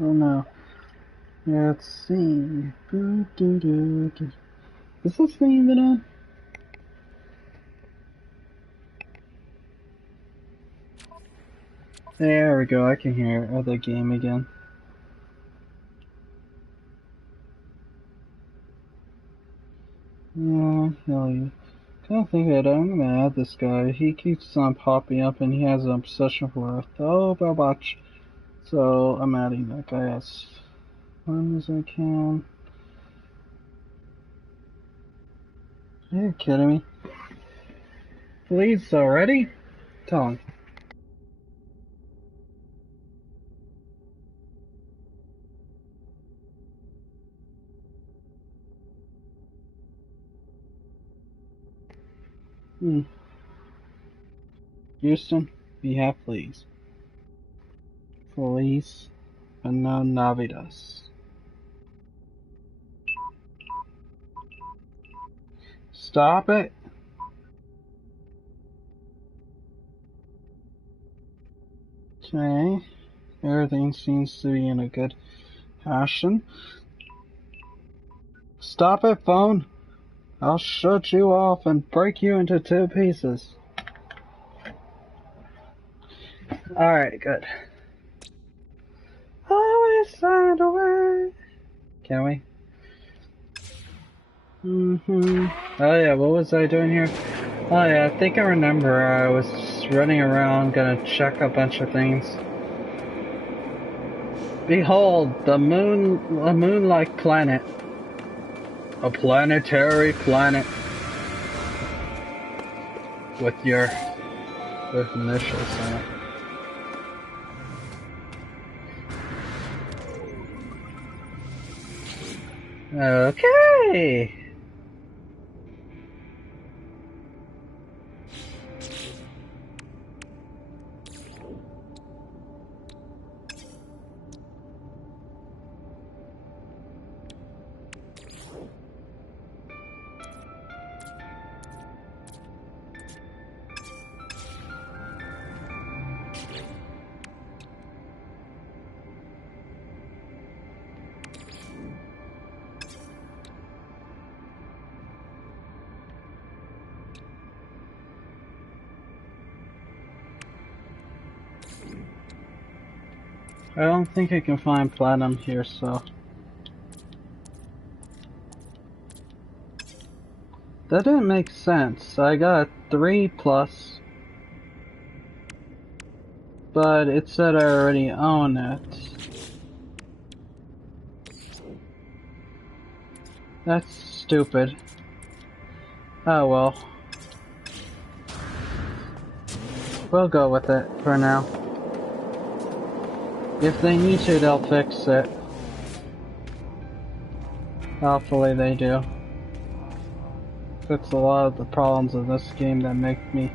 Oh no. Let's see. Is this thing even on? There we go, I can hear the game again. Yeah, no, can't think of it. I'm gonna add this guy. He keeps on popping up and he has an obsession with Overwatch. So I'm adding that guy as soon as I can. Are you kidding me? Please already? Tell him. Houston, we have please. Police, and no Navidas. Stop it! Okay, everything seems to be in a good fashion. Stop it, phone! I'll shut you off and break you into 2 pieces. Alright, good. Always find a way. Can we? Oh yeah, what was I doing here? Oh yeah, I think I remember I was running around gonna check a bunch of things. Behold, the moon-like planet. A planetary planet. With initials on it. Okay. I don't think I can find platinum here, so... That didn't make sense. I got 3 plus, but it said I already own it. That's stupid. Oh well. We'll go with it for now. If they need to, they'll fix it. Hopefully they do. Fix a lot of the problems of this game that make me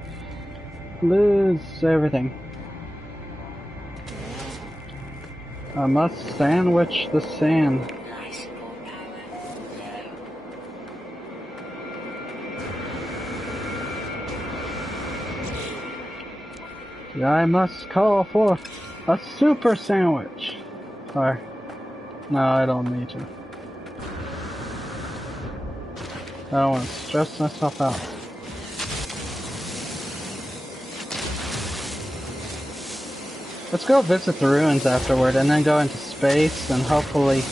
lose everything. I must sandwich the sand. I must call for a super sandwich. Or, no, I don't need to. I don't want to stress myself out. Let's go visit the ruins afterward and then go into space, and hopefully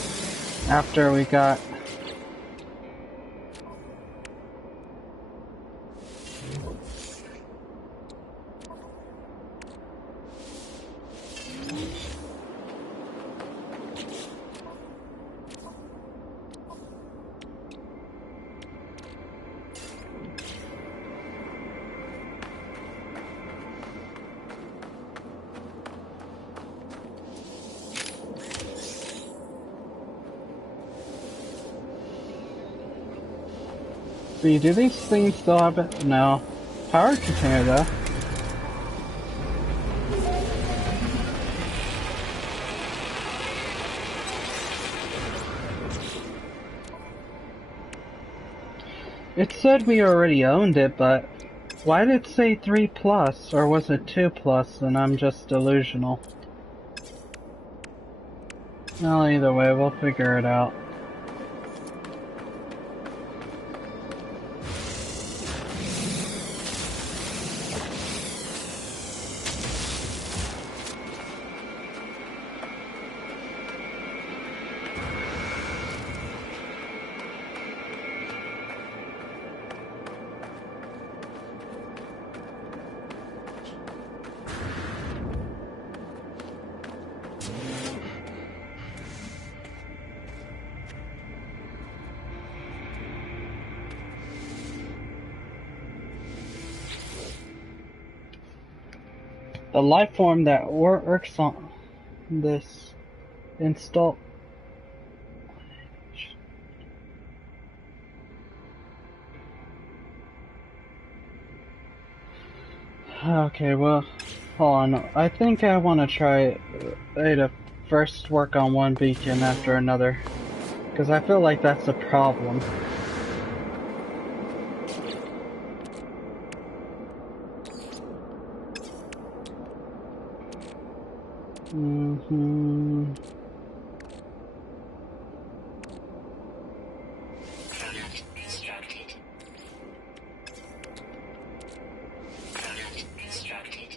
after we got... See, do these things still have it? No. Power container though. It said we already owned it, but why did it say 3 plus, or was it 2 plus and I'm just delusional? Well, either way, we'll figure it out. The life form that works on this install. Okay, well, hold on. I think I want to try to first work on one beacon after another, because I feel like that's a problem. Mm-hmm. Product constructed. Product constructed.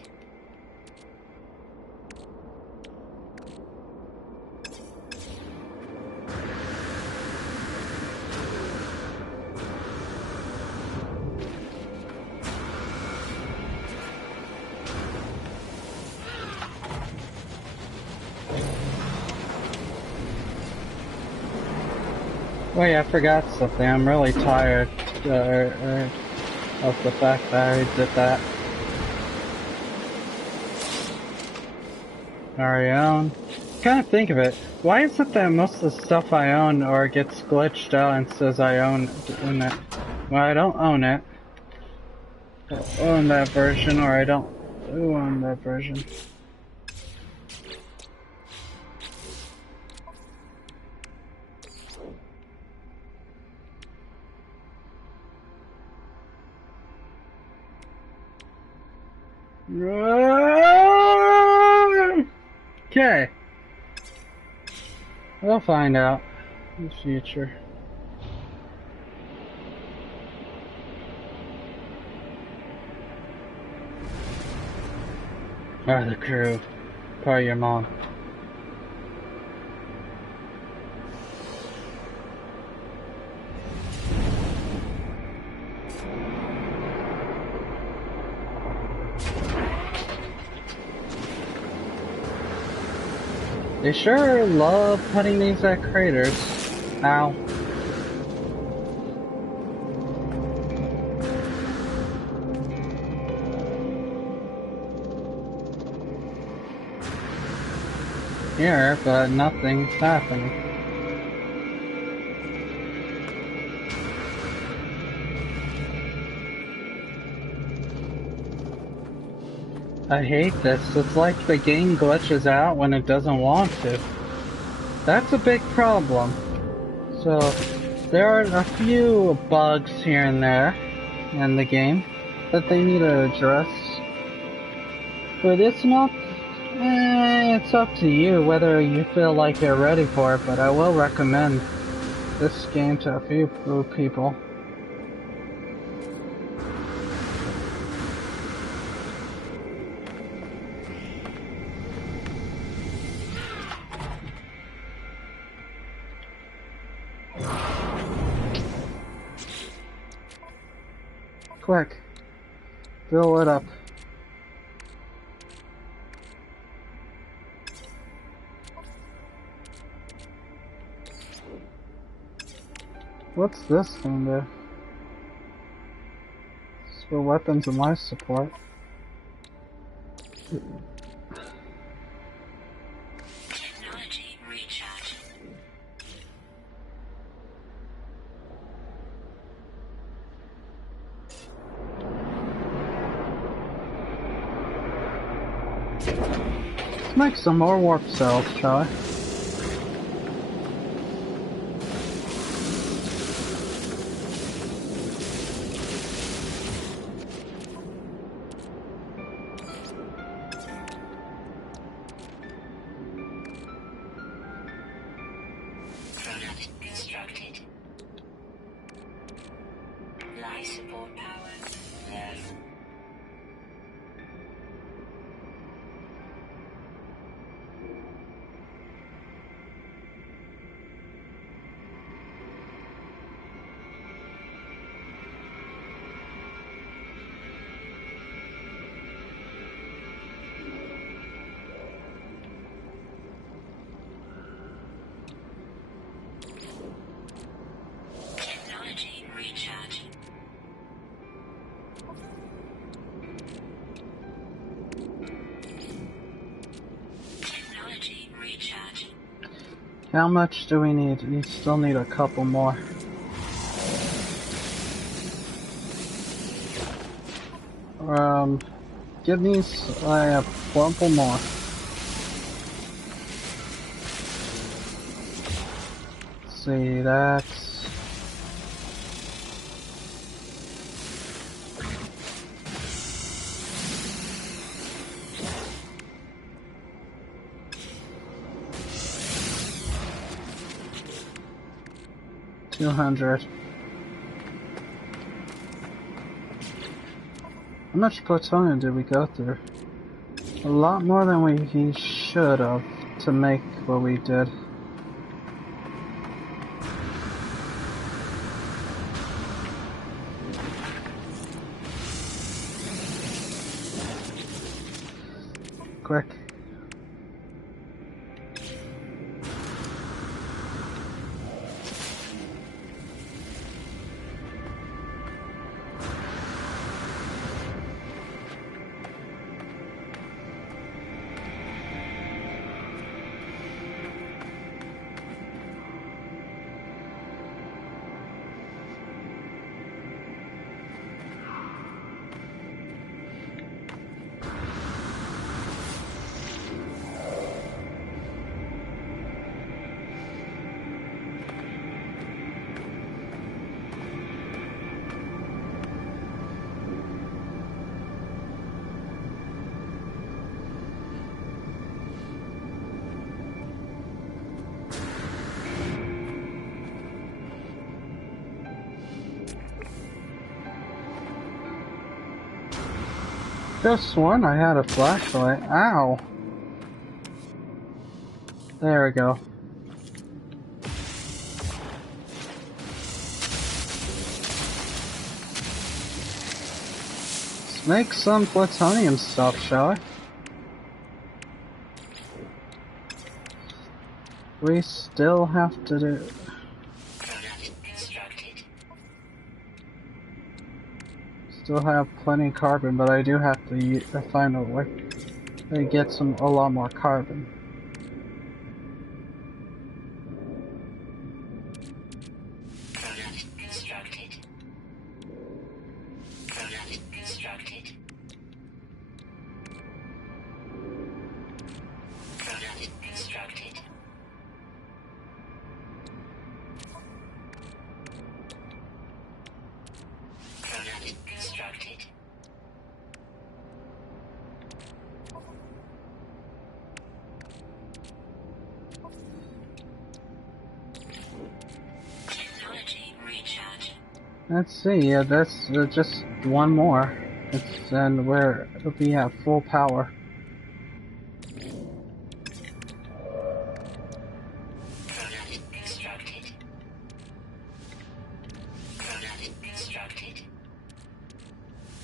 Wait, I forgot something. I'm really tired of the fact that I did that. Ariane. Kind of think of it. Why is it that most of the stuff I own or gets glitched out and says I own it? Well, I don't own it. I own that version, or I don't own that version. Okay. We'll find out in the future. Oh, the crew. Probably your mom. They sure love putting these at craters. Ow. Here, but nothing's happening. I hate this. It's like the game glitches out when it doesn't want to. That's a big problem. So, there are a few bugs here and there in the game that they need to address. For this month, it's up to you whether you feel like you're ready for it, but I will recommend this game to a few people. Quick, fill it up. What's this thing there? It's for weapons and life support. Technology recharge. Let's make some more warp cells, shall I? High support power. Technology recharging. Technology recharging. How much do we need? We still need a couple more. Give me a couple more. Let's see, that's... $200. How much plutonium did we go through? A lot more than we should have to make what we did. Quick. Could have sworn I had a flashlight. Ow! There we go. Let's make some plutonium stuff, shall we? We still have to do... Product constructed. Still have plenty of carbon, but I do have to find a way to get a lot more carbon. Product constructed. Product constructed. Product constructed. Product constructed. Technology recharging. Let's see, yeah, that's just one more. And we have full power. Product constructed. Product constructed.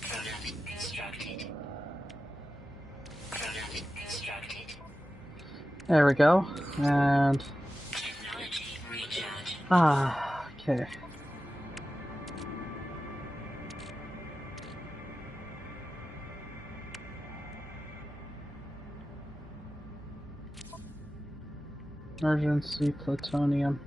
Product constructed. Product constructed. There we go. And Technology recharging. okay. Emergency plutonium.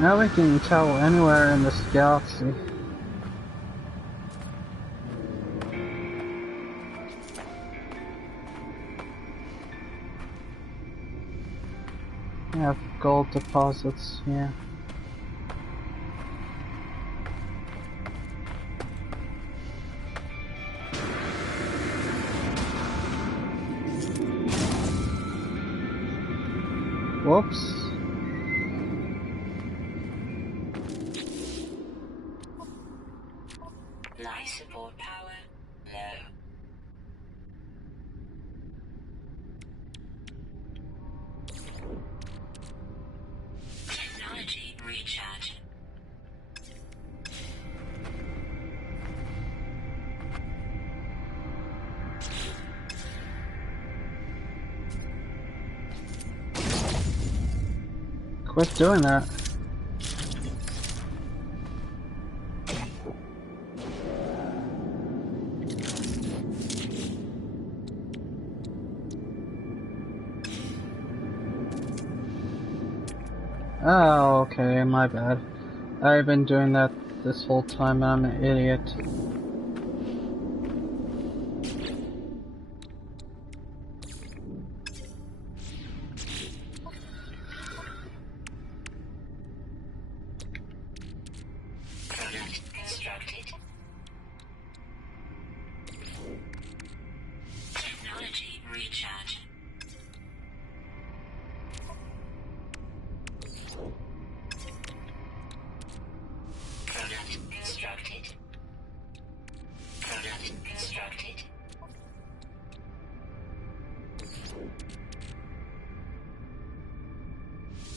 Now we can travel anywhere in this galaxy. have gold deposits, yeah. Whoops. Life support power low. Technology recharge. Quit doing that. Oh, okay, my bad. I've been doing that this whole time, I'm an idiot. Product constructed. Technology recharge. Product constructed. Product constructed.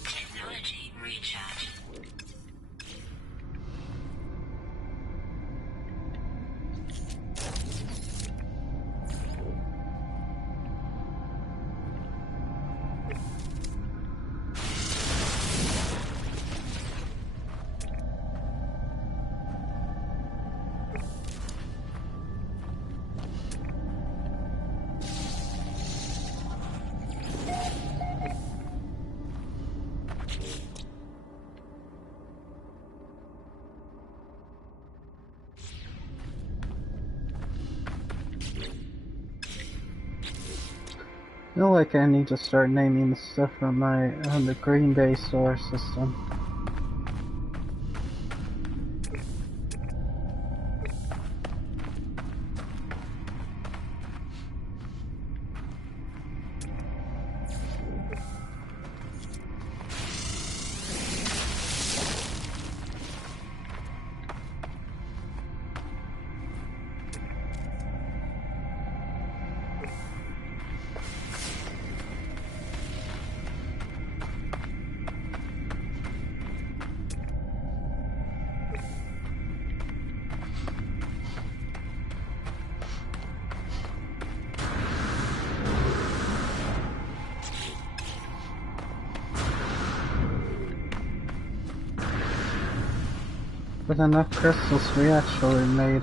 Technology recharge. I feel like I need to start naming the stuff on my the Green Bay solar system. With enough crystals we actually made.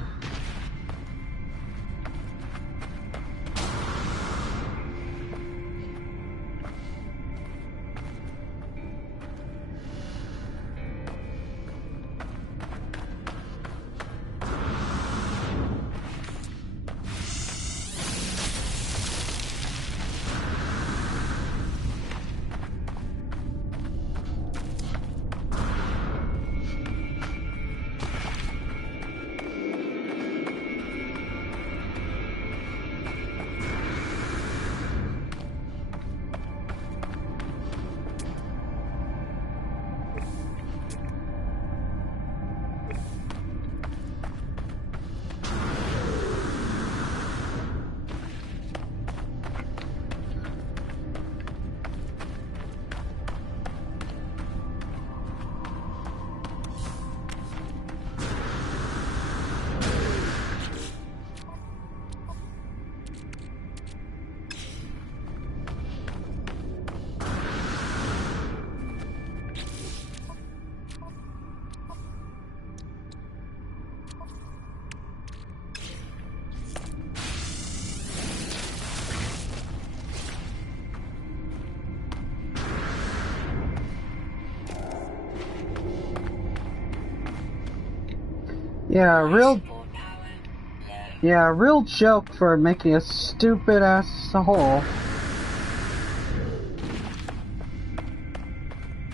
Yeah, real joke for making a stupid ass hole.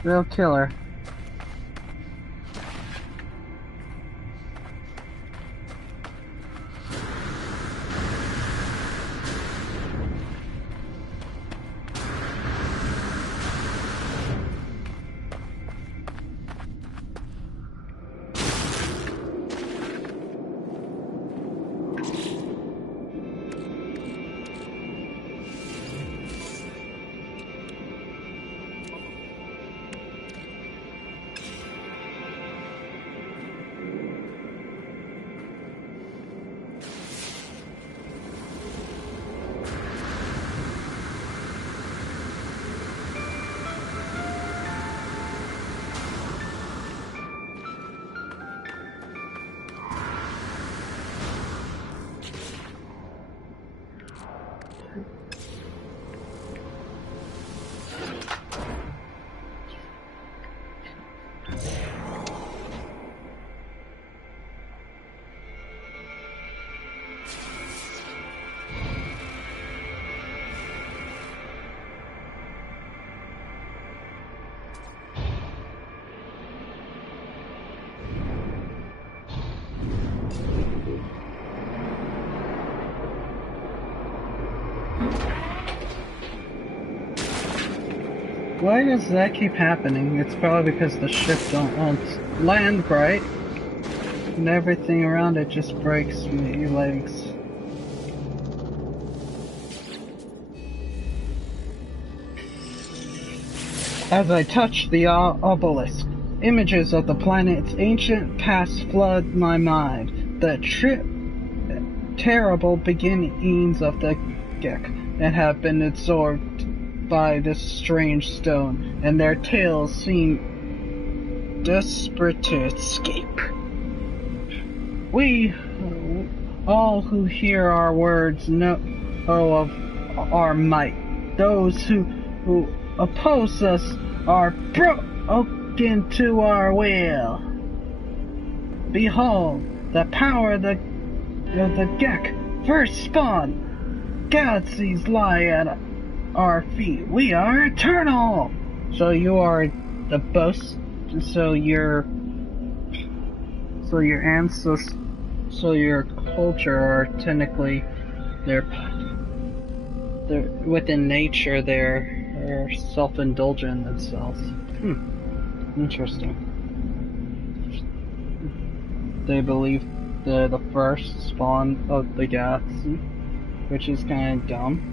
They'll kill her. Why does that keep happening? It's probably because the ship won't land right, and everything around it just breaks my legs. As I touch the obelisk, images of the planet's ancient past flood my mind. The terrible beginnings of the Gek that have been absorbed by this strange stone, and their tales seem desperate to escape. We, all who hear our words, know of our might. Those who oppose us are broken to our will. Behold, the power of the Gek, first spawn. Galaxies lie at our feet. We are eternal. So you are the boast. So your ancestors, so your culture are technically they're within nature. They're self-indulgent themselves. Interesting. They believe they're the first spawn of the galaxy, which is kind of dumb.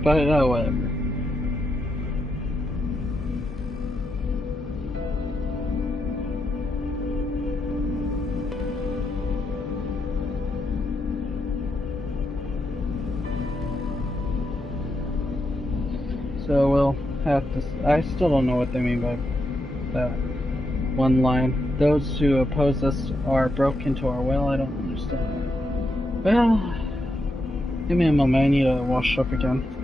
But whatever. So we'll have to. I still don't know what they mean by that one line. Those who oppose us are broken to our will. I don't understand that. Well, give me a moment. I need to wash up again.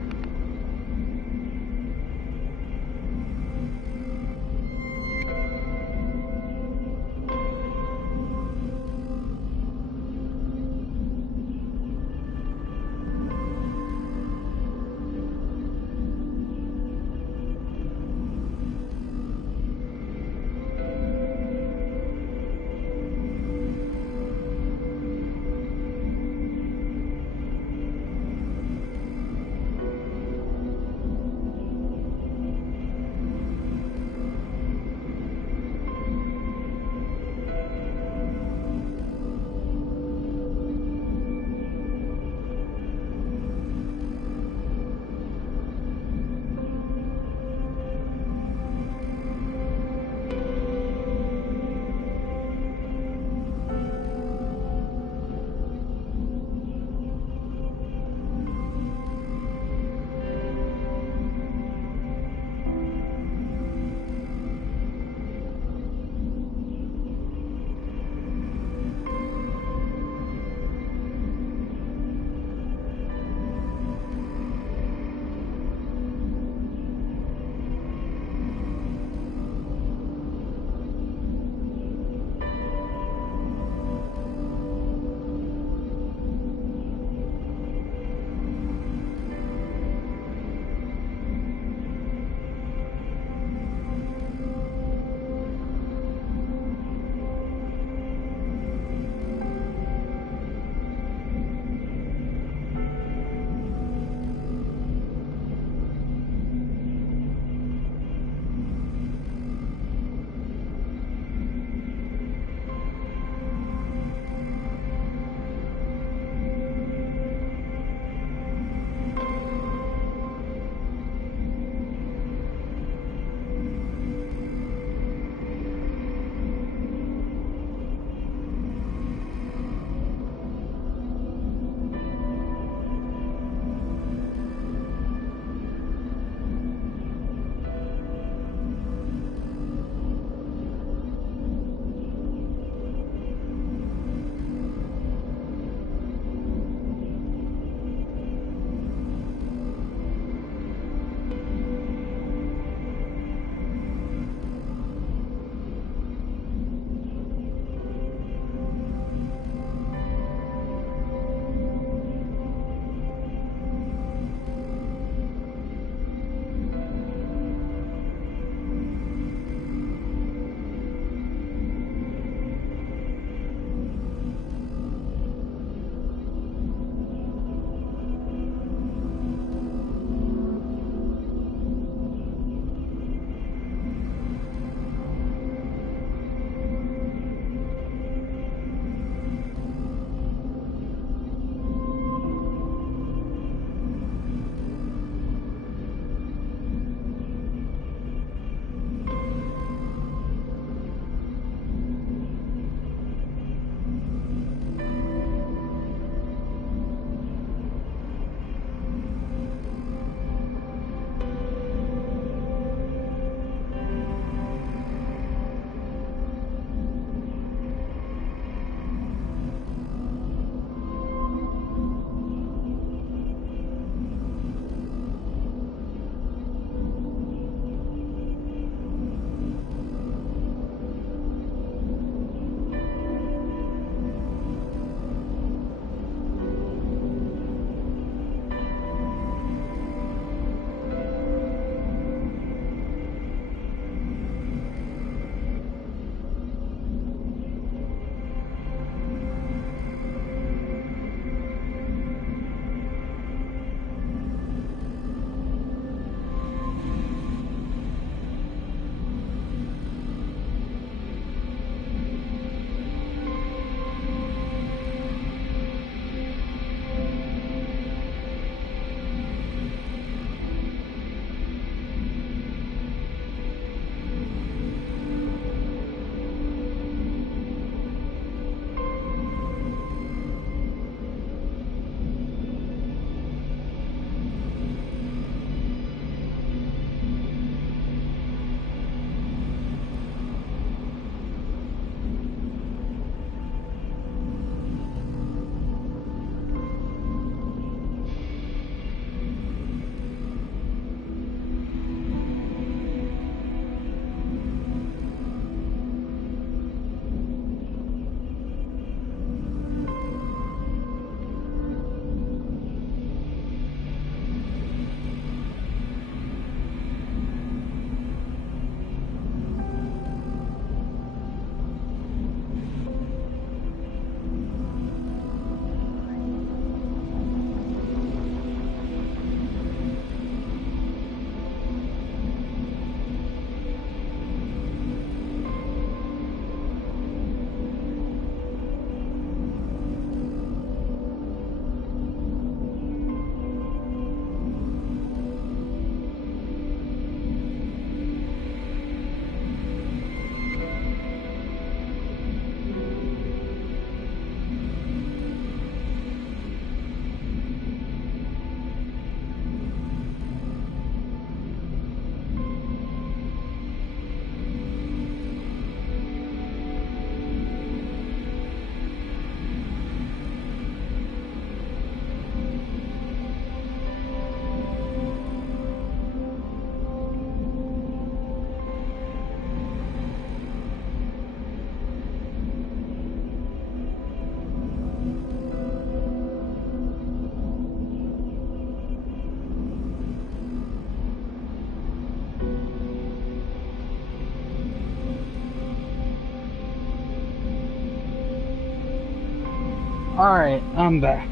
Alright, I'm back.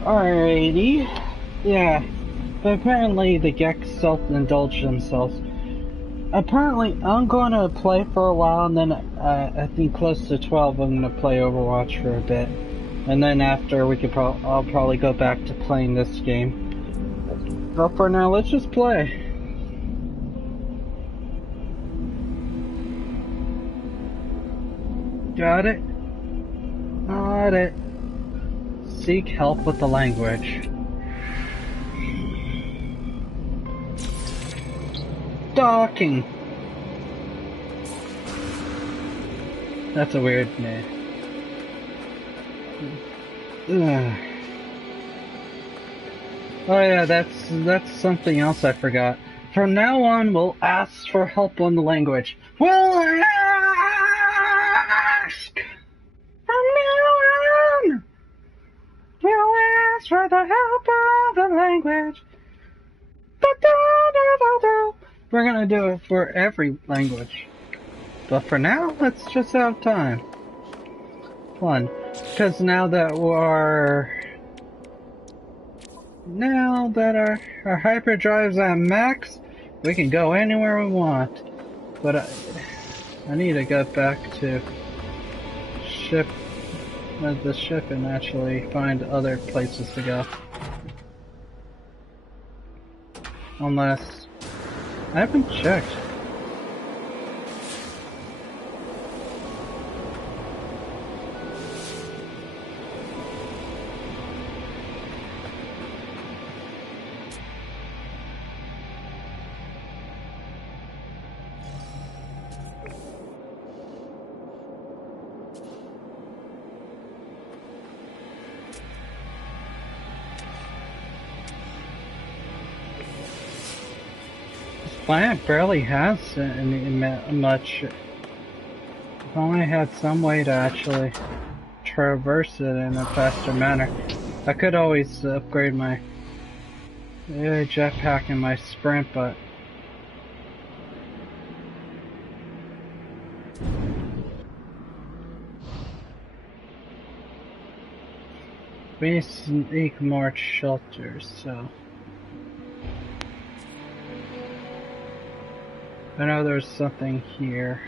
Alrighty. Yeah, but apparently the Geks self-indulge themselves. Apparently, I'm gonna play for a while, and then I think close to 12, I'm gonna play Overwatch for a bit. And then after, I'll probably go back to playing this game. But for now, let's just play. Got it? Got it. Seek help with the language. Docking. That's a weird name. Oh yeah, that's something else I forgot. From now on, we'll ask for help on the language. We'll ask! From now on, we'll ask for the help of the language. We're gonna do it for every language. But for now, let's just have time. Fun. Because now that our hyperdrive's at max, we can go anywhere we want. But I need to get back to the ship and actually find other places to go. Unless I haven't checked. Planet barely has much. If only I had some way to actually traverse it in a faster manner. I could always upgrade my jetpack and my sprint, but we need to sneak more shelters, so I know there's something here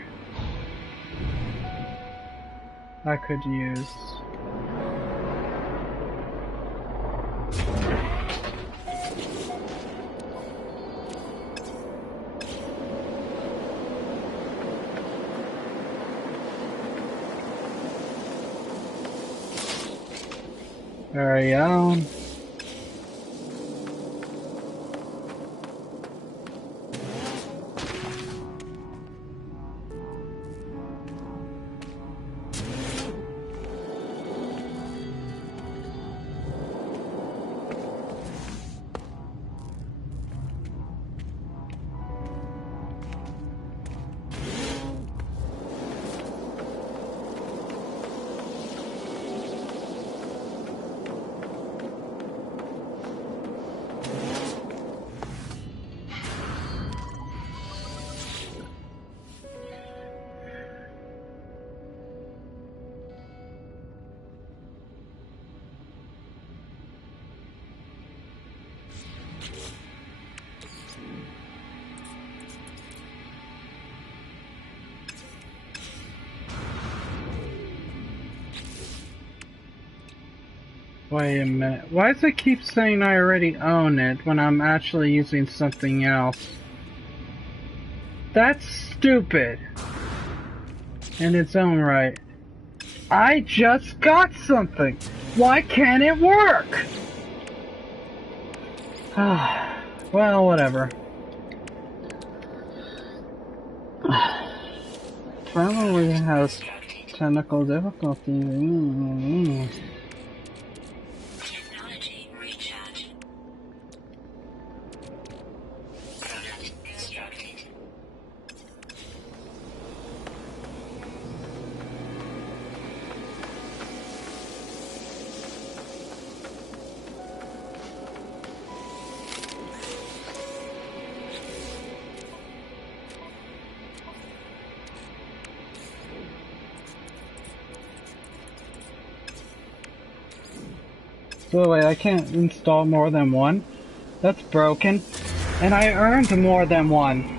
I could use. Very own. Wait a minute. Why does it keep saying I already own it when I'm actually using something else? That's stupid. In its own right. I just got something. Why can't it work? Well, whatever. Probably has technical difficulties. Technology recharge. Product constructed. So wait, I can't install more than one? That's broken. And I earned more than one.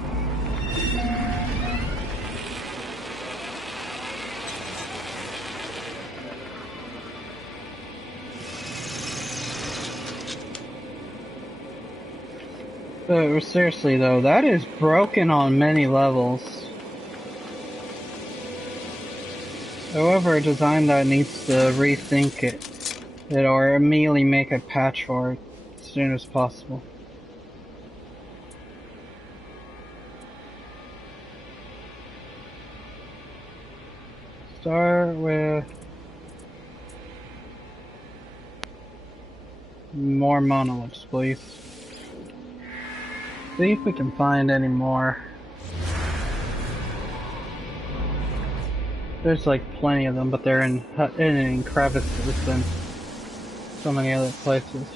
But seriously though, that is broken on many levels. Whoever designed that needs to rethink it or immediately make a patch for it as soon as possible. Start with more monoliths, please. See if we can find any more. There's like plenty of them, but they're in crevices and so many other places.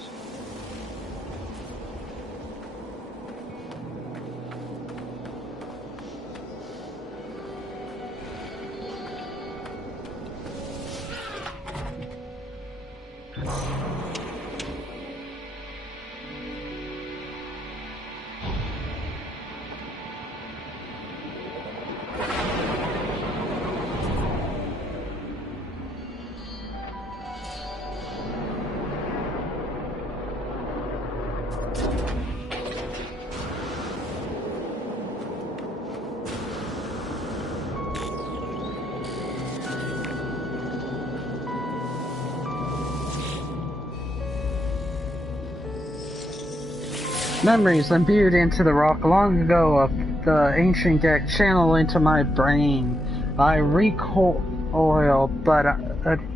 Memories imbued into the rock long ago of the ancient Gek channel into my brain. I recoil, but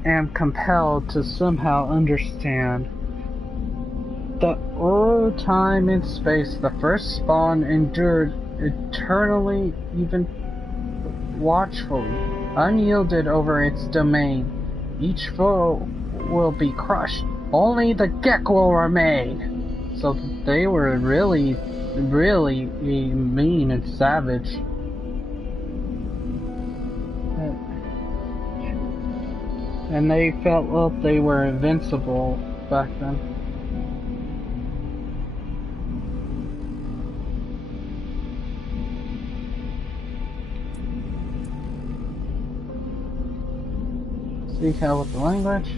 am compelled to somehow understand. The time and space the first spawn endured eternally, even watchfully, unyielded over its domain. Each foe will be crushed. Only the Gek will remain. So they were really, really mean and savage. And they felt like they were invincible back then. Speak out with the language.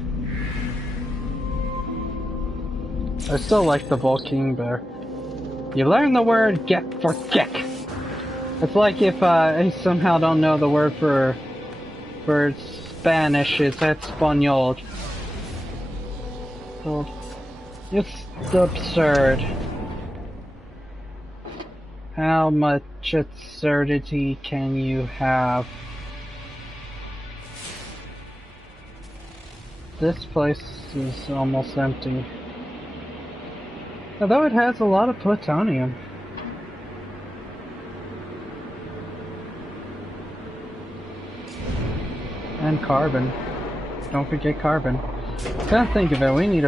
I still like the Volking bear. You learn the word Gek for Gek. It's like if I somehow don't know the word for Spanish, it's Español. So it's absurd. How much absurdity can you have? This place is almost empty. Although it has a lot of plutonium. And carbon. Don't forget carbon. Can't think of it, we need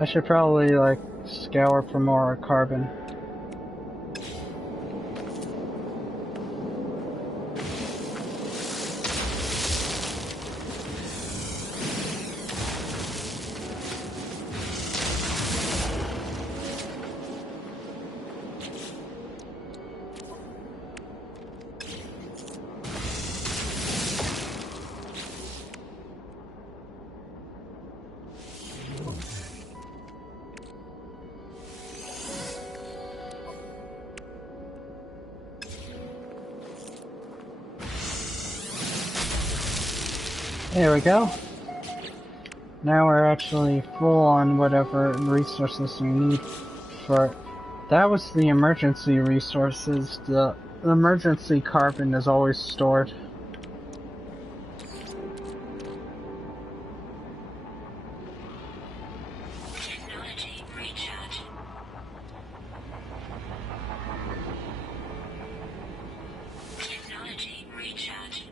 I should probably, like, scour for more carbon. There we go. Now we're actually full on whatever resources we need for it. That was the emergency resources. The emergency carbon is always stored. Technology recharge. Technology recharge.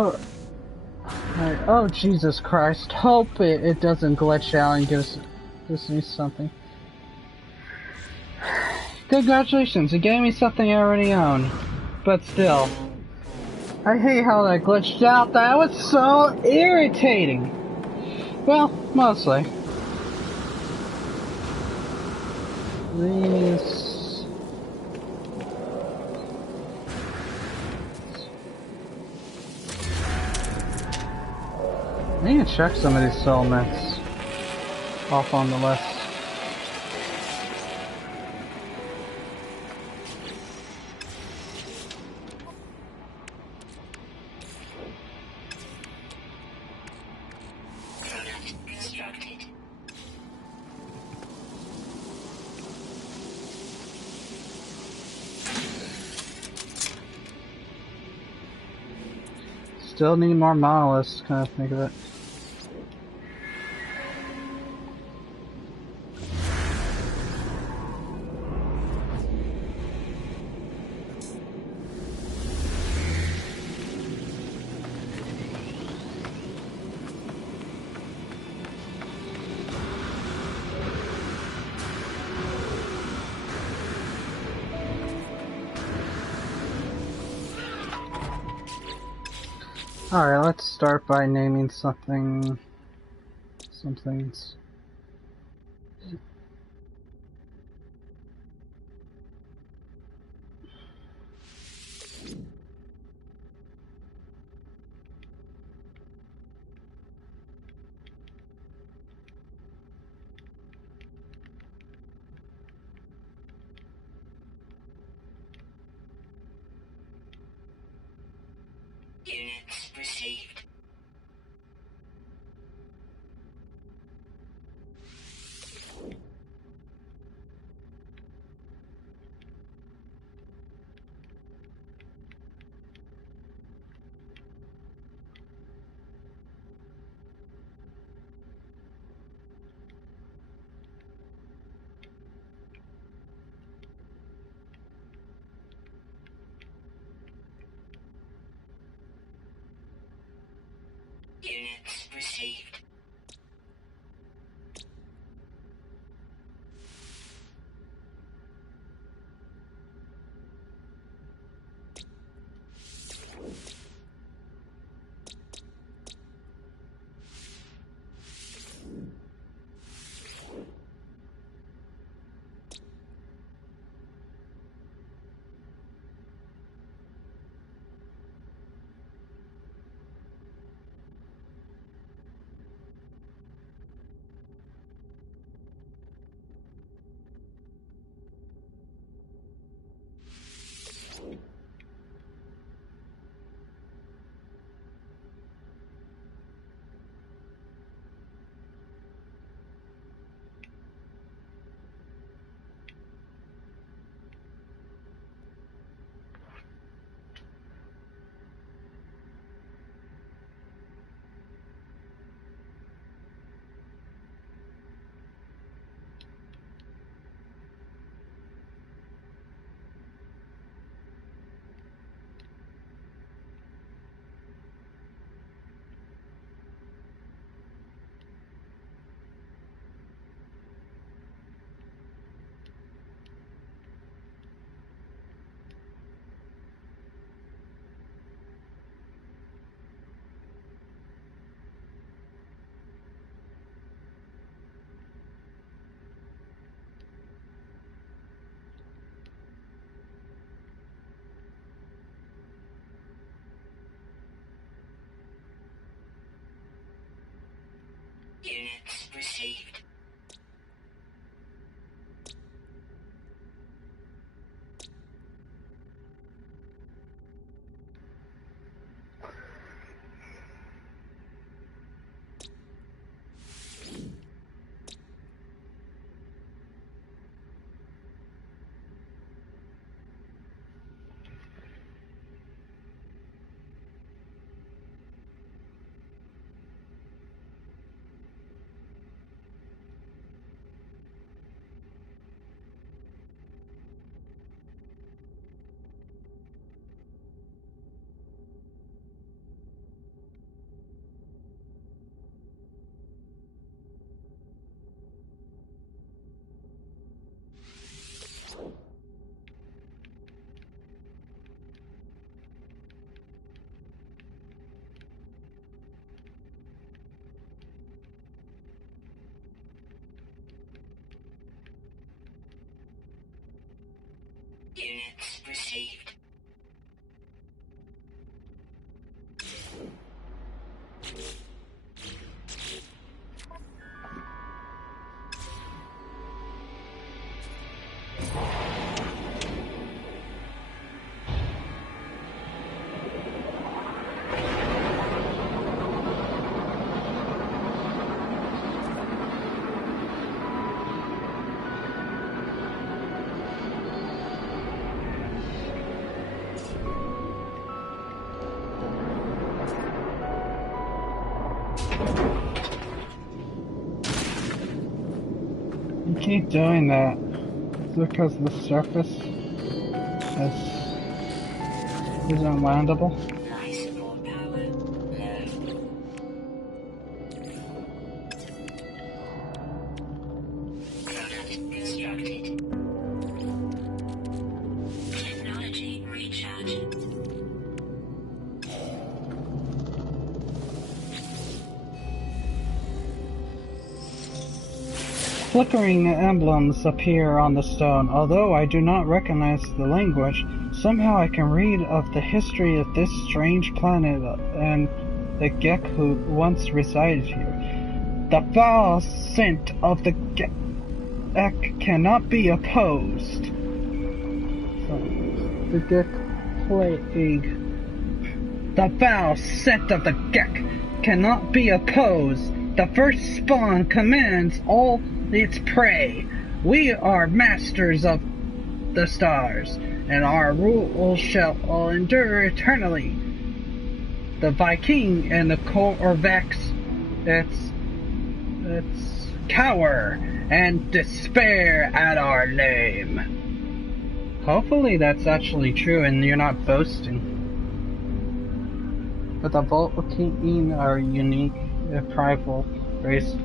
Oh, alright. Oh, Jesus Christ. Hope it doesn't glitch out and gives me something. Congratulations, it gave me something I already own. But still. I hate how that glitched out. That was so irritating. Well, mostly. These... I need to check some of these settlements off on the list. Product constructed. Still need more monoliths, kind of think of it. Alright, let's start by naming some things. Units received. Units received. Units received. Units received. You keep doing that. Is it because the surface is unlandable? Life support power low. Product constructed. Technology recharge. Flickering emblems appear on the stone. Although I do not recognize the language, somehow I can read of the history of this strange planet and the Gek who once resided here. The foul scent of the Gek cannot be opposed. The Gek plague. The foul scent of the Gek cannot be opposed. The first spawn commands all its prey. We are masters of the stars, and our rule shall endure eternally. The Viking and the Korvax, it's cower and despair at our name. Hopefully that's actually true and you're not boasting. But the Volkine are unique, a primal race.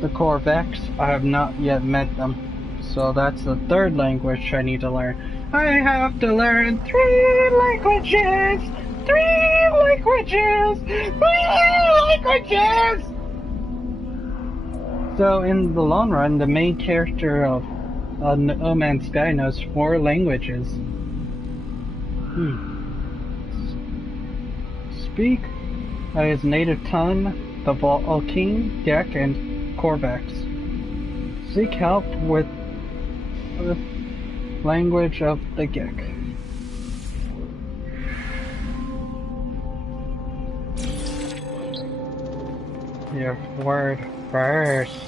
The Korvax, I have not yet met them, so that's the third language I need to learn. I have to learn 3 languages! 3 languages! 3 languages! So in the long run, the main character of No Man's Sky knows 4 languages. Speak his native tongue, the Volkine, Gek, and Korvax. Seek help with the language of the Gek. Your word first.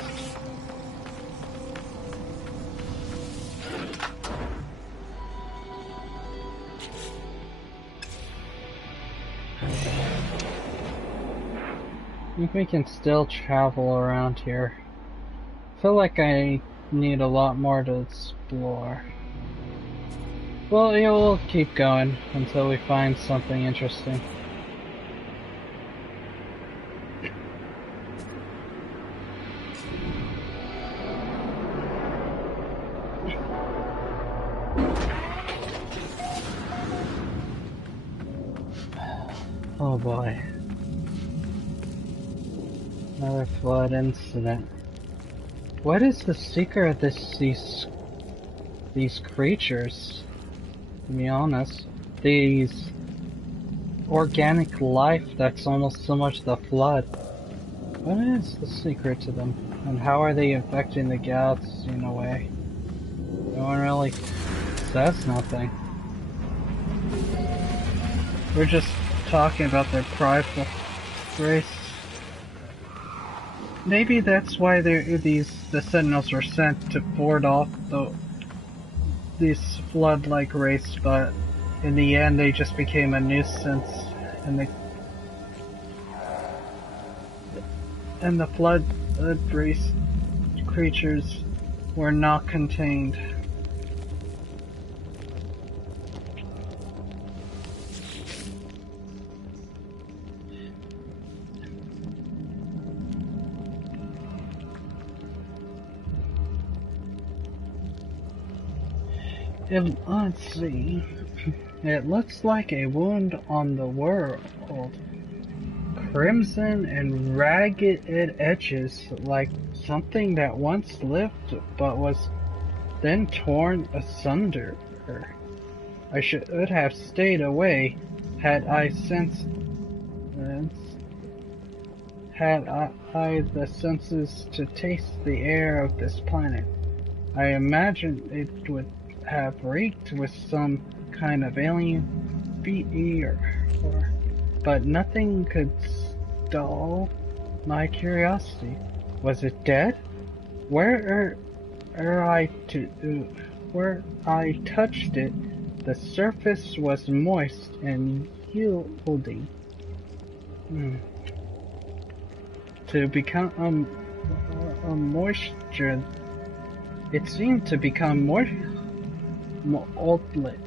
I think we can still travel around here. I feel like I need a lot more to explore. Well, yeah, we'll keep going until we find something interesting. Oh boy. Another flood incident. What is the secret of these creatures? To be honest, these organic life that's almost so much the flood. What is the secret to them, and how are they affecting the galaxy in a way? No one really says nothing. We're just talking about their prideful race. Maybe that's why the Sentinels were sent to ward off this flood-like race, but in the end they just became a nuisance, and the flood race creatures were not contained. Let's see. It looks like a wound on the world. Crimson and ragged edges, like something that once lived but was then torn asunder. her. I should have stayed away had I the senses to taste the air of this planet. I imagine it would have reeked with some kind of alien feet but nothing could dull my curiosity. Was it dead? Where I touched it, the surface was moist and yielding. To become a moisture, it seemed to become more outlet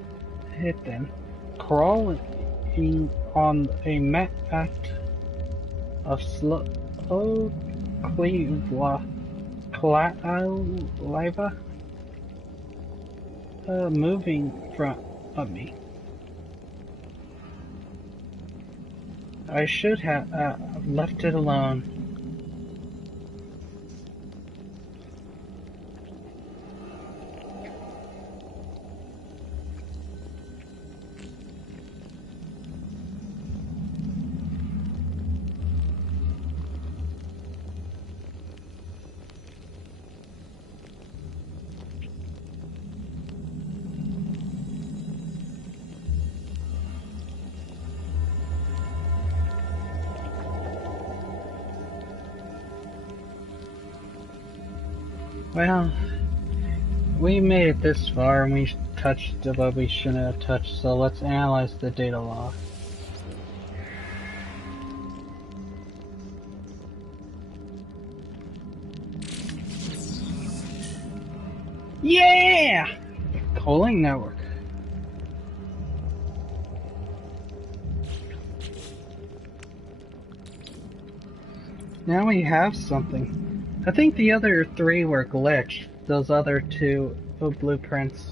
hidden, crawling on a mat of slow lava moving in front of me. I should have left it alone. Well, we made it this far and we touched what we shouldn't have touched, so let's analyze the data log. Yeah! Calling network. Now we have something. I think the other three were glitched. Those other two blueprints.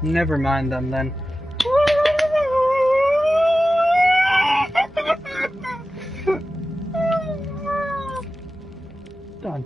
Never mind them then. Done.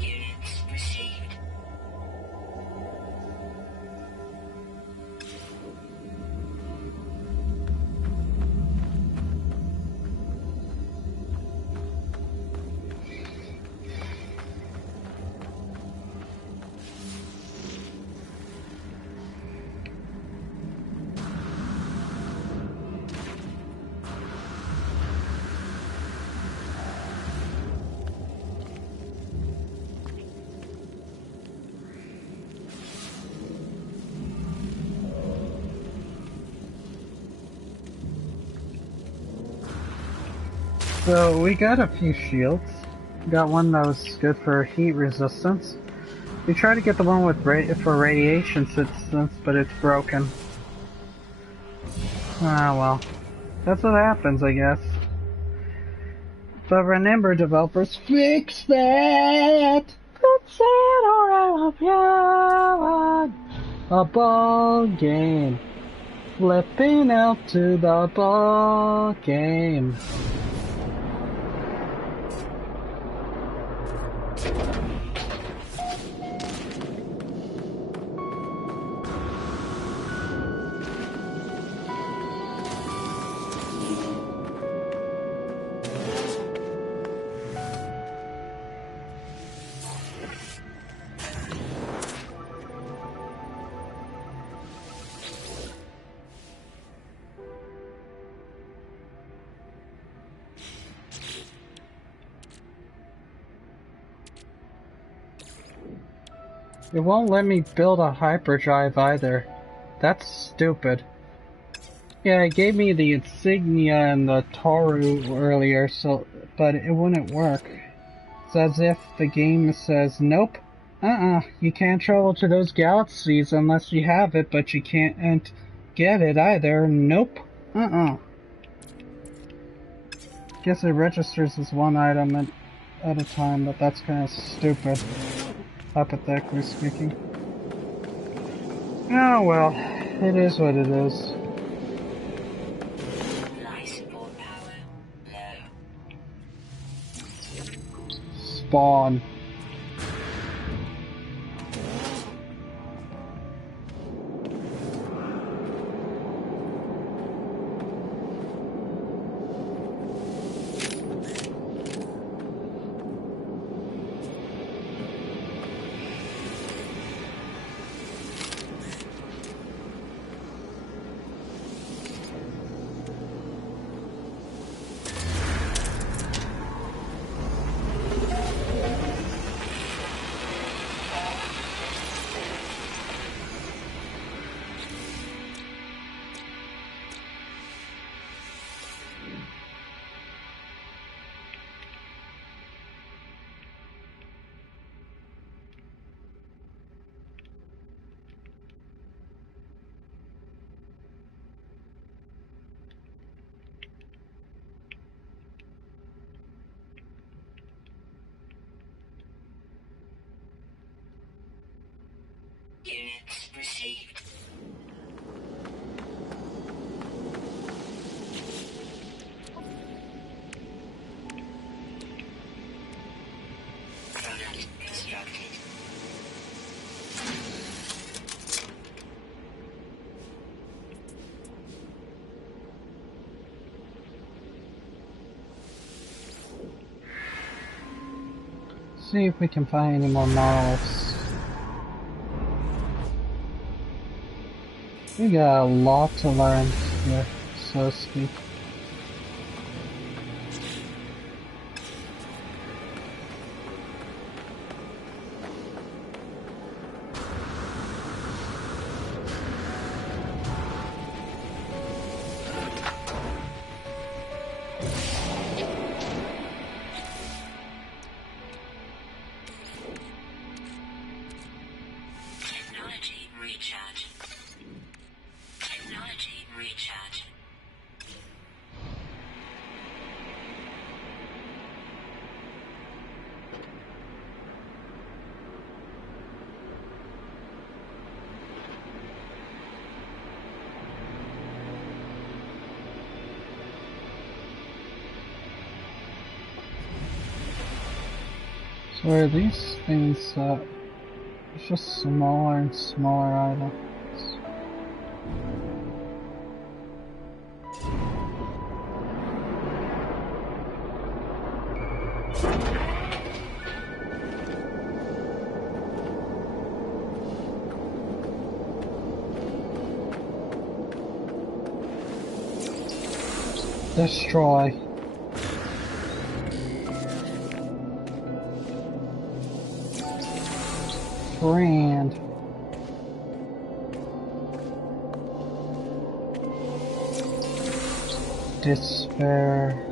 Units received. So we got a few shields. Got one that was good for heat resistance. We tried to get the one with for radiation resistance, but it's broken. Ah well, that's what happens, I guess. But remember, developers, fix that! Fix it or I'll have a ball game. Slipping out to the ball game. It won't let me build a hyperdrive either. That's stupid. Yeah, it gave me the insignia and the Toru earlier, but it wouldn't work. It's as if the game says, nope, you can't travel to those galaxies unless you have it, but you can't get it either. Nope, Guess it registers as one item at a time, but that's kind of stupid, hypothetically speaking. Oh well, it is what it is. Spawn. Units received. Product constructed. See if we can find any more models. We got a lot to learn here, so to speak. Technology recharge. Technology recharge. So are these things, it's just smaller and smaller items. Destroy. Brand. Despair.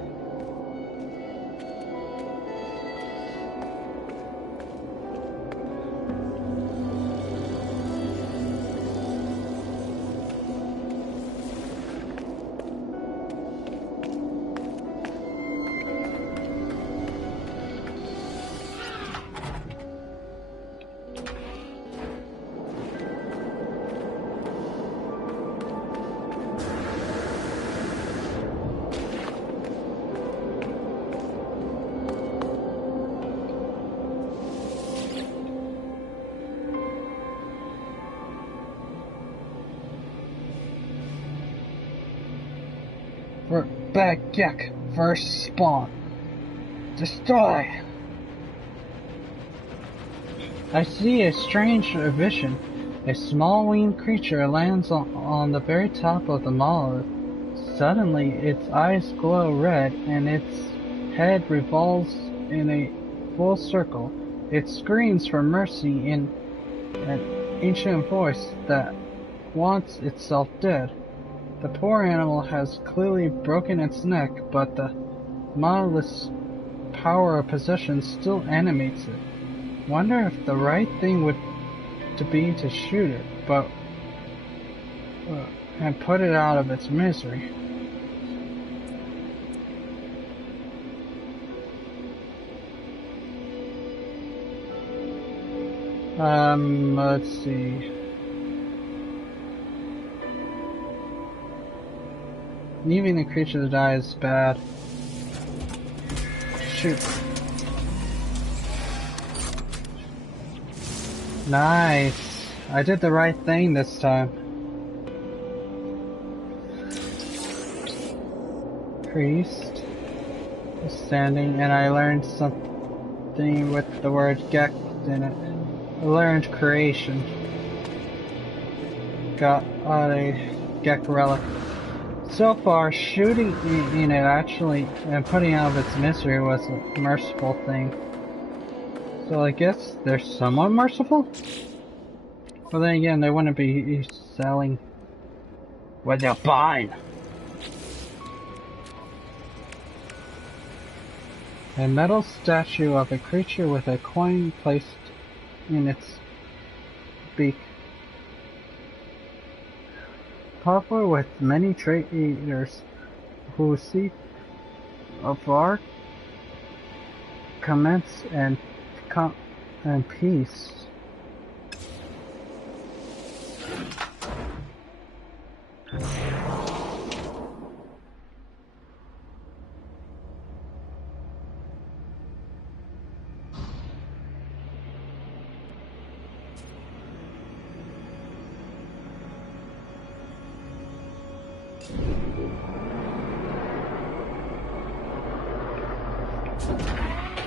Bad Gek first spawn. Destroy! I see a strange vision. A small winged creature lands on the very top of the monolith. Suddenly, its eyes glow red and its head revolves in a full circle. It screams for mercy in an ancient voice that wants itself dead. The poor animal has clearly broken its neck, but the monolith's power of possession still animates it. Wonder if the right thing would be to shoot it, but and put it out of its misery. Let's see. Leaving the creature to die is bad. Shoot. Nice. I did the right thing this time. Priest is standing, and I learned something with the word Gek in it. I learned creation. Got a Gek relic. So far, shooting in it actually and putting out of its misery was a merciful thing. So I guess they're somewhat merciful? But then again, they wouldn't be selling what they're buying. A metal statue of a creature with a coin placed in its beak. Popular with many traders who seek afar commence and peace.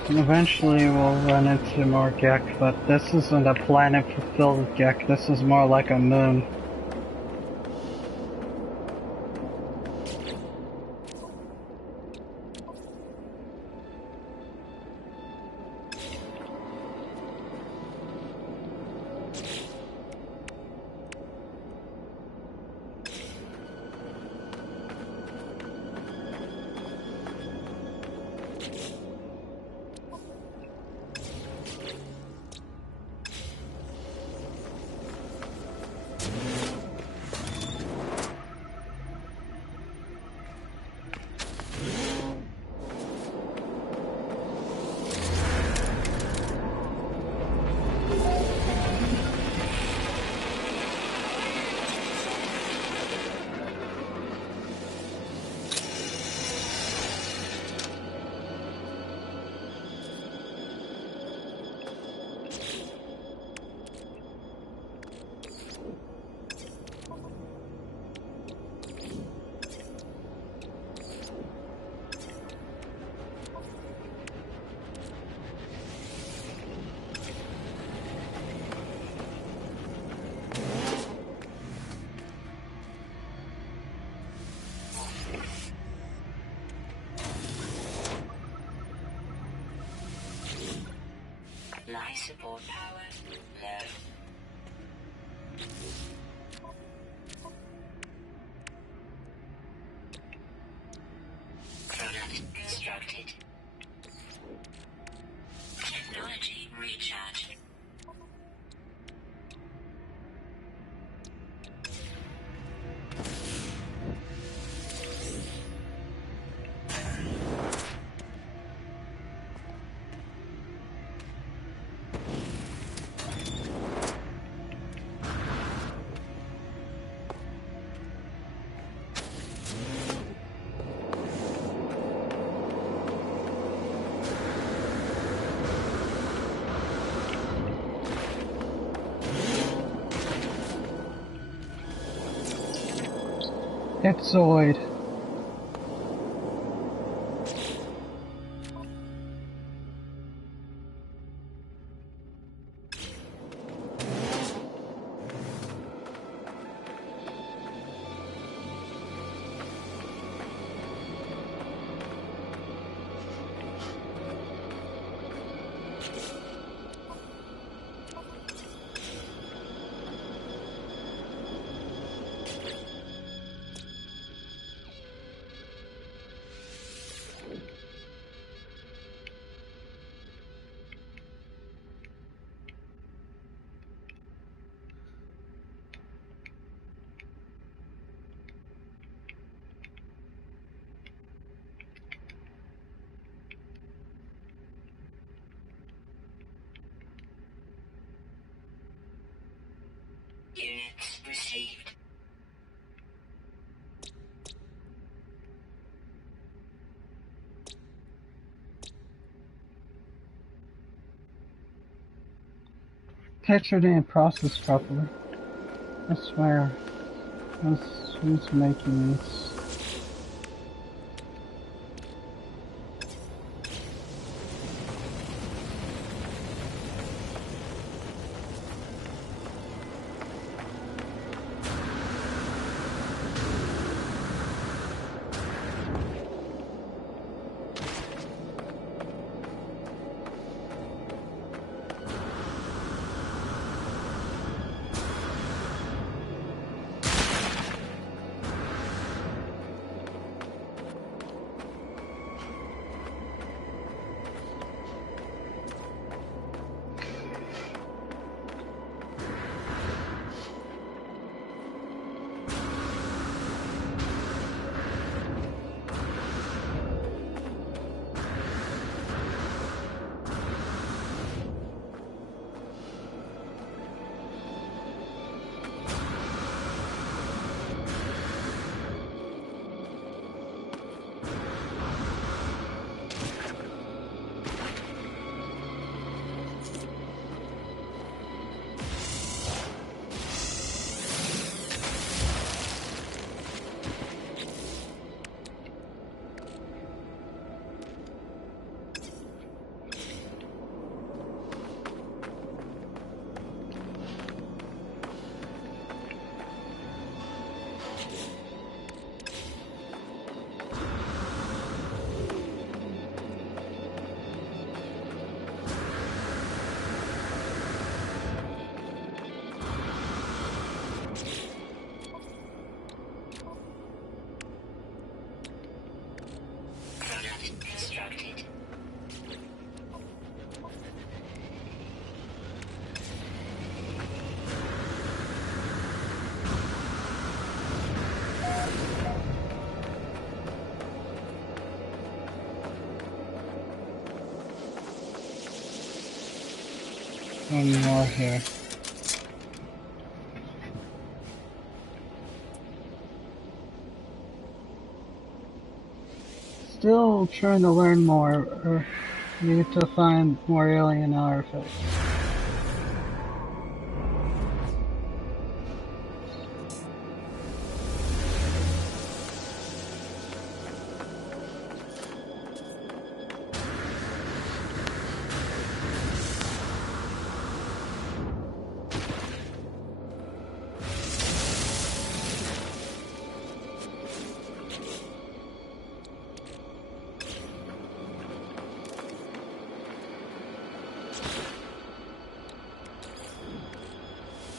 Eventually we'll run into more Gek, but this isn't a planet filled with Gek, this is more like a moon. Life support power low. Product constructed. Technology recharge. Ipsoid. picture didn't process properly. I swear. Who's making these? Product constructed. One more here. Still trying to learn more. Need to find more alien artifacts.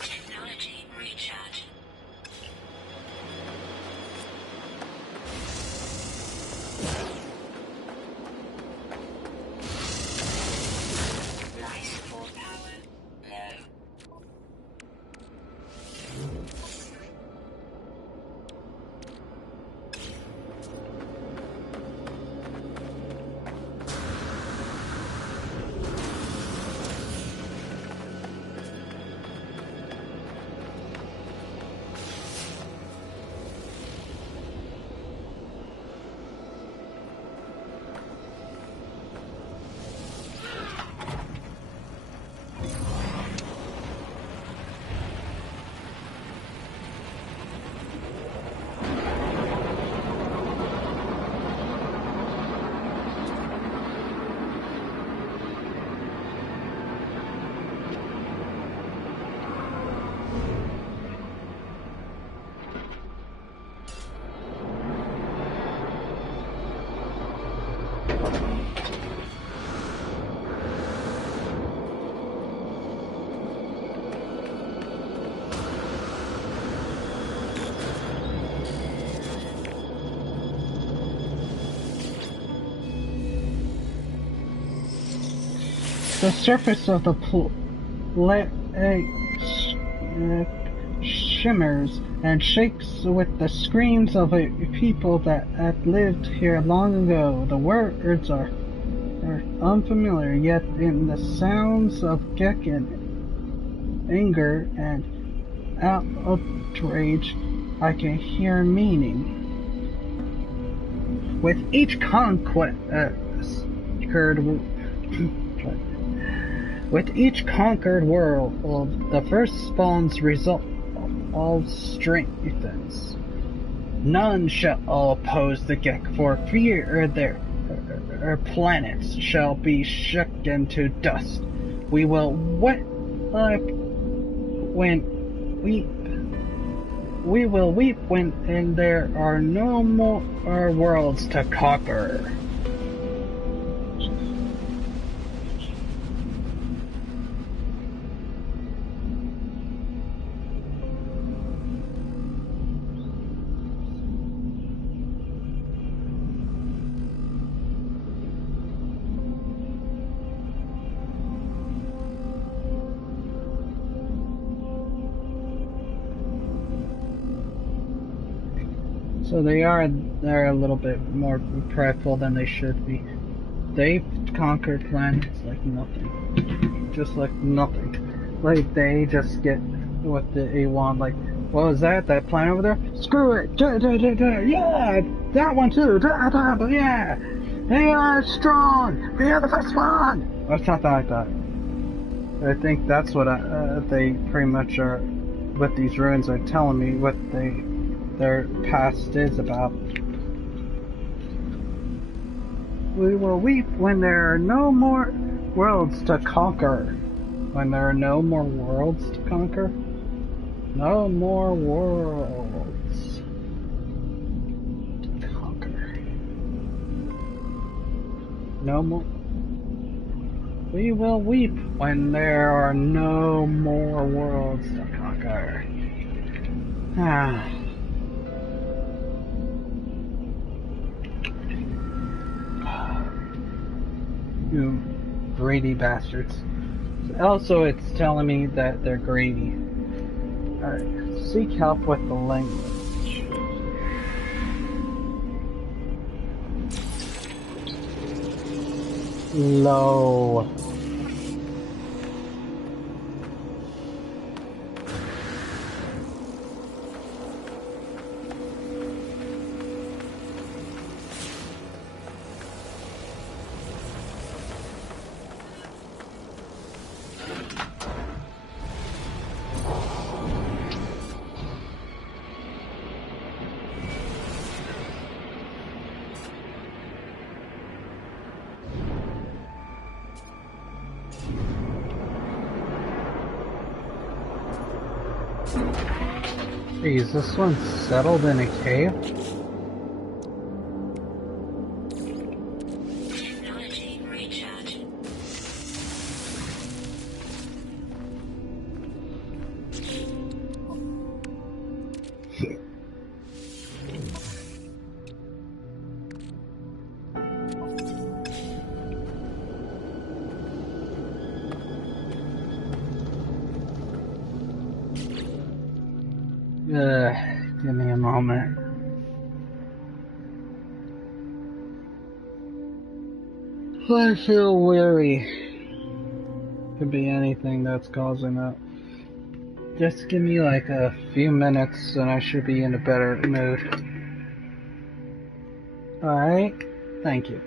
Technology recharge. Life support power low. The surface of the planet shimmers and shakes with the screams of a people that had lived here long ago. The words are unfamiliar, yet in the sounds of Gek and anger and outrage, I can hear meaning. With each conquest heard With each conquered world, the first spawn's resolve strengthens. None shall oppose the Gek, for fear their planets shall be shook into dust. We will weep when we will weep when there are no more worlds to conquer. So they're a little bit more prideful than they should be. They've conquered planets like nothing. Just like nothing. Like they just get what they want, like, what was that? That planet over there? Screw it! Yeah! That one too! Yeah! They are strong! We are the first one! Or something like that. I think that's what they pretty much are, what these ruins are telling me, what their past is about. We will weep when there are no more worlds to conquer. When there are no more worlds to conquer? No more worlds to conquer. No more. We will weep when there are no more worlds to conquer. Ah. You greedy bastards. Also, it's telling me that they're greedy. Alright, seek help with the language. Low. Geez, this one's settled in a cave? Technology recharge. Give me a moment. I feel weary. Could be anything that's causing that. Just give me like a few minutes and I should be in a better mood. Alright? Thank you.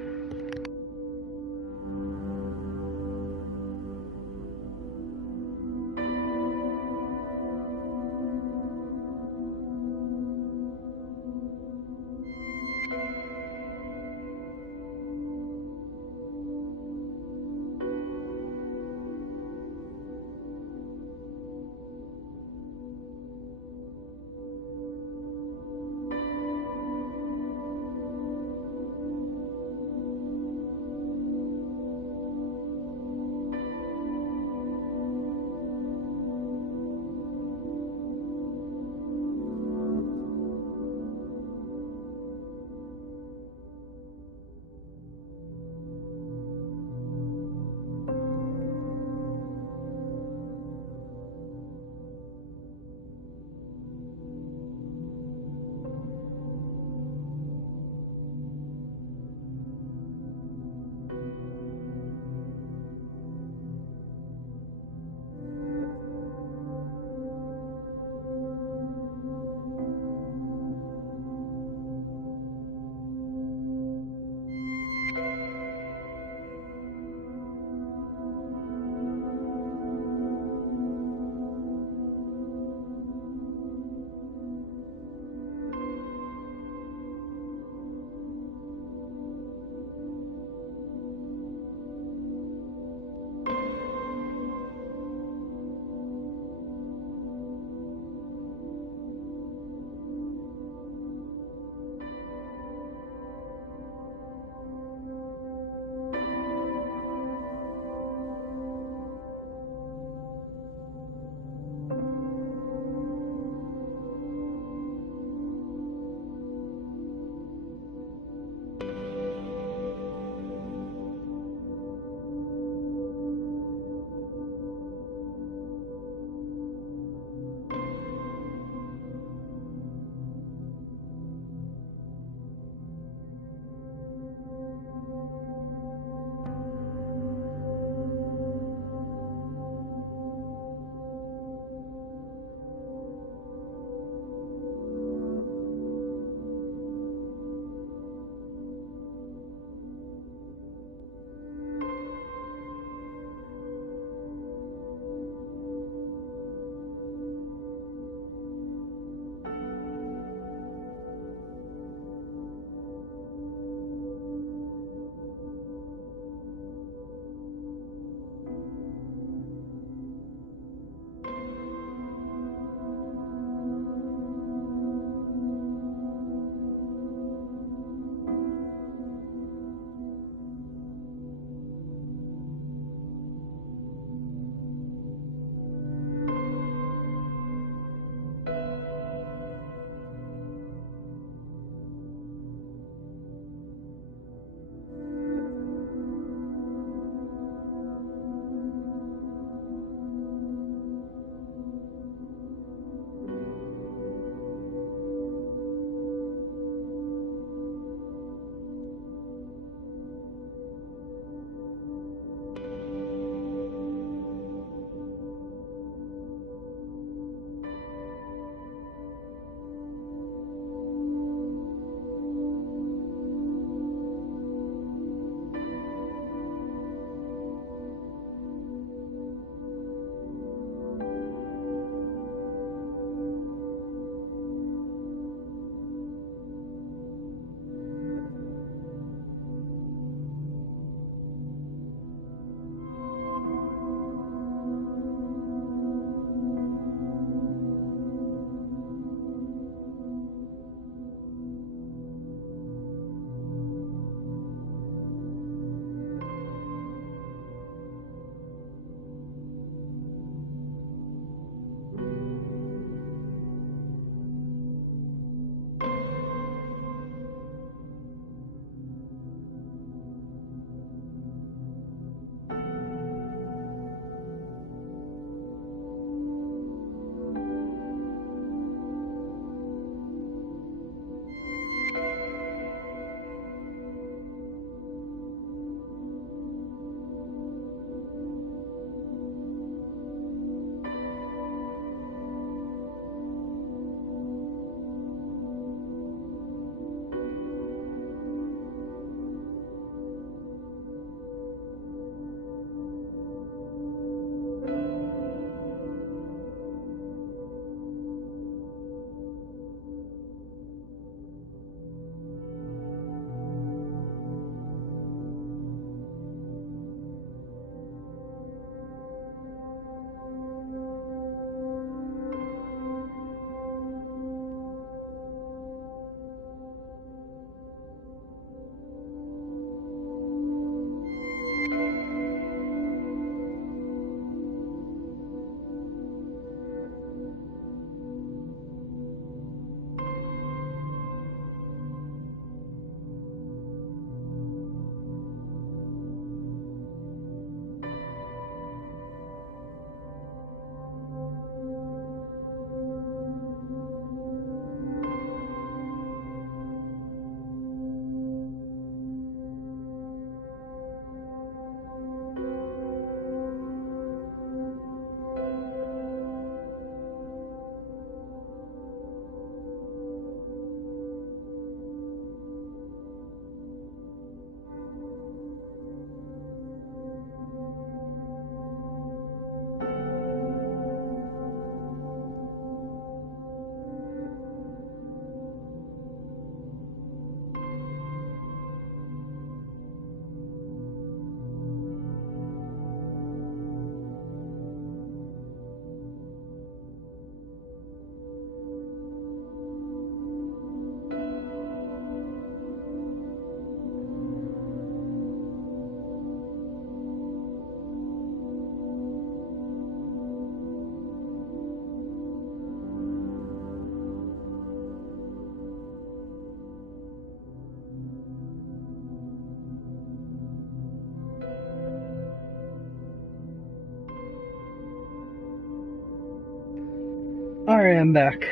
Alright, I'm back.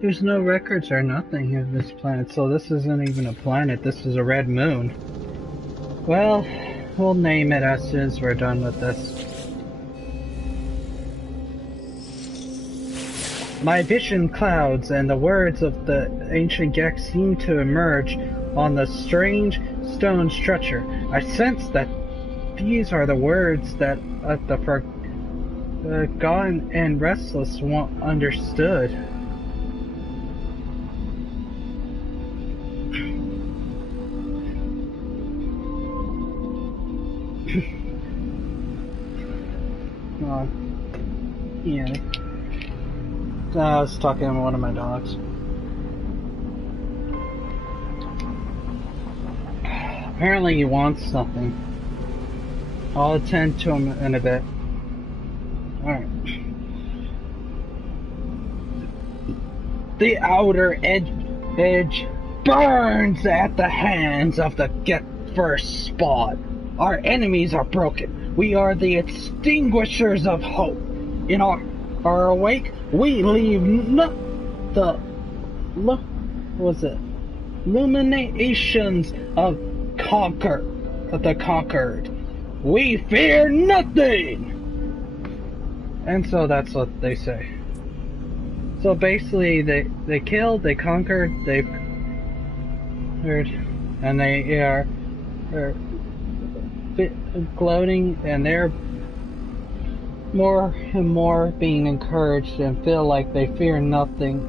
There's no records or nothing of this planet, so this isn't even a planet, this is a red moon. Well, we'll name it as soon as we're done with this. My vision clouds and the words of the ancient Gex seem to emerge on the strange stone structure. I sense that these are the words that the forgotten and restless one understood. Yeah. I was talking to one of my dogs. Apparently he wants something. I'll attend to him in a bit. Alright. The outer edge burns at the hands of the Get First Spot. Our enemies are broken. We are the extinguishers of hope. In our awake, we leave the illuminations of the conquered. We fear nothing. And so that's what they say. So basically, they killed, they conquered, they've heard, and they are gloating, and they're more and more being encouraged and feel like they fear nothing.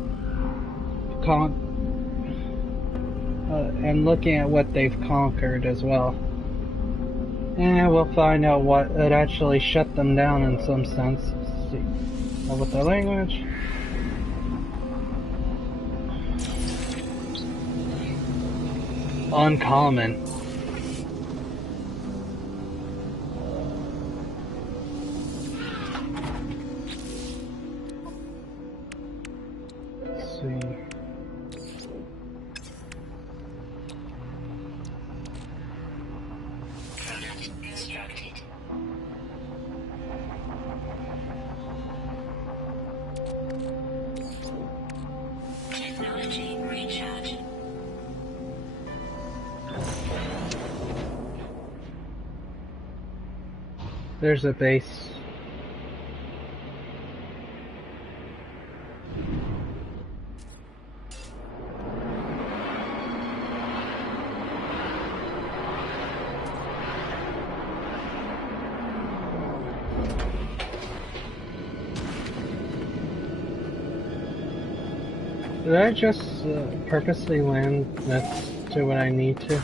And looking at what they've conquered as well. And we'll find out what it actually shut them down in some sense. Let's see. With the language. Uncommon. Let's see. Product constructed. Technology recharge. There's a base. Did I just purposely land next to what I need to?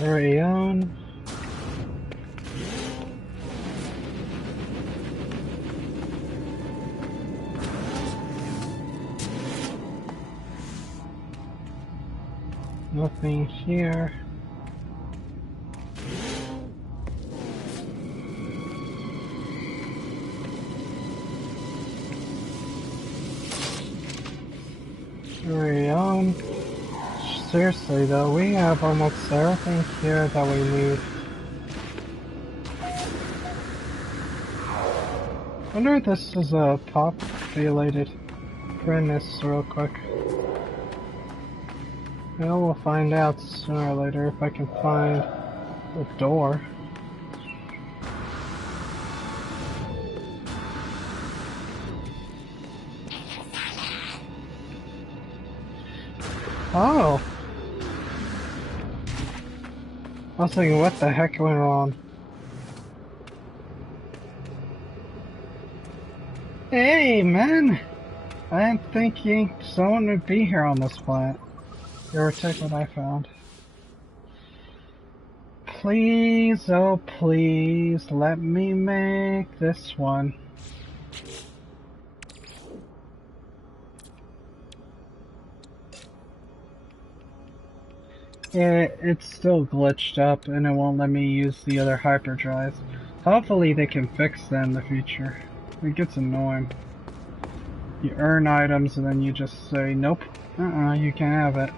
Already on. Nothing here. Already on. Seriously though, we have almost everything here that we need. I wonder if this is a populated premise real quick. Well, we'll find out sooner or later if I can find the door. Oh! I was thinking, what the heck went wrong? Hey, man! I didn't think someone would be here on this planet. Give or take what I found. Please, oh please, let me make this one. It's still glitched up and it won't let me use the other hyperdrives. Hopefully they can fix that in the future. It gets annoying. You earn items and then you just say, nope, you can't have it.